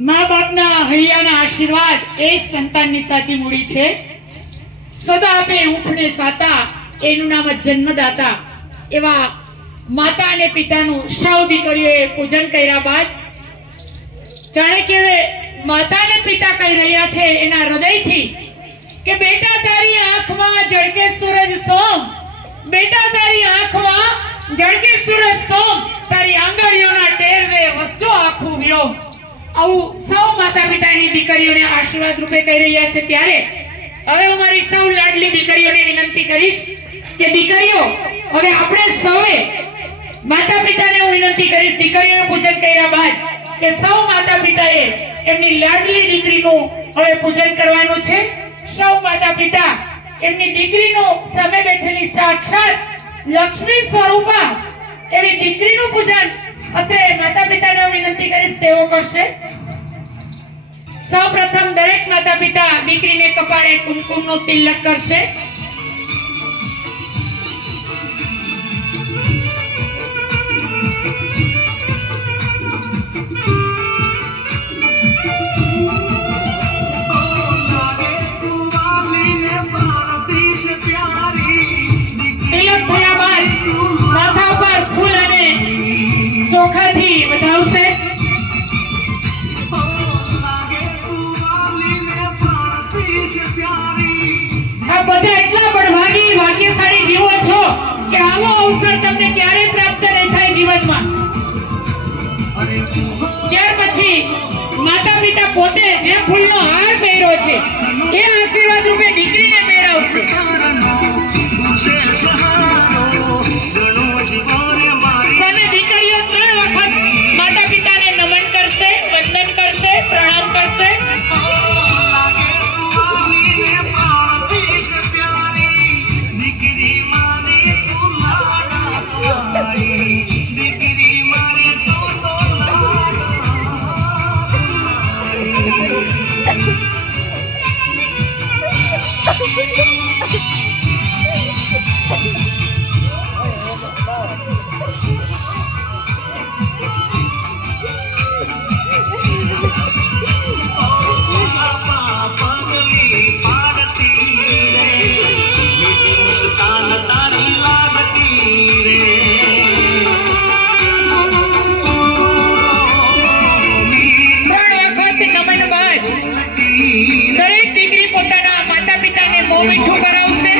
माँ बापना हૈयाना आशीर्वाद ए संताननी साची मूड़ी छे। सदा आपे ऊँटने साता एनुं नाम जन्मदाता एवा माता अने पितानुं सौ दीकरीओए पूजन कर्या बाद जाणे के माता ने पिता कही रह्या छे एना हृदयथी के बेटा तारी आँखमां झळके सूरज सोम, बेटा तारी आँखमां झळके सूरज सोम, तारी आंगळीओना टेरवे वसचो आखुं व्योम। आવું સૌ માતા પિતાની દીકરીઓને આશીર્વાદ રૂપે કહી રહ્યા છે। ત્યારે હવે હું મારી સૌ લાડલી દીકરીઓને વિનંતી કરીશ કે દીકરીઓ હવે આપણે સૌએ માતા પિતાને હું વિનંતી કરીશ દીકરીઓનું પૂજન કર્યા બાદ કે સૌ માતા પિતાએ એમની લાડલી દીકરીનું હવે પૂજન કરવાનું છે। સૌ માતા પિતા એમની દીકરીનું સામે બેઠેલી સાક્ષાત લક્ષ્મી સ્વરૂપા એવી દીકરીનું પૂજન અત્રે माता पिता ने विनंती करीश तेओ करशे। सौप्रथम दरेक माता पिता दीकरी ने कपाळे कुमकुम नो तिलक करशे। तिलक थया बाद माथा पर फूल अने ચોખાથી વધાવશે। આ બધા એટલા બળભાગી ભાગ્યશાળી જીવો છો કે આવો અવસર તમને ક્યારે પ્રાપ્ત ન થાય જીવનમાં। ત્યાર પછી માતા પિતા પોતે જે ફૂલનો હાર પહેર્યો છે એ આશીર્વાદ રૂપે દીકરીને પહેરાવશે। प्रणाम करसे। दरेक दीकरी पोताना माता पिताने मों मीठुं करावशे।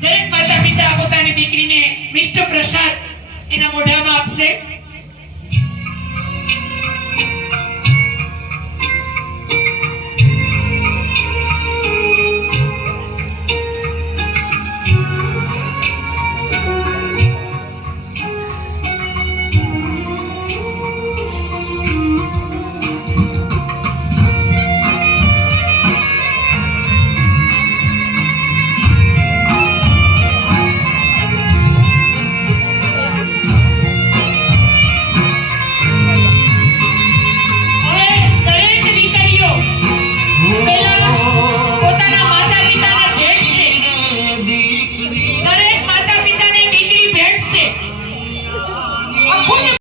दरेक माता पिता पोतानी दीकरीने मिष्ट प्रसाद एना मोढामां आपशे।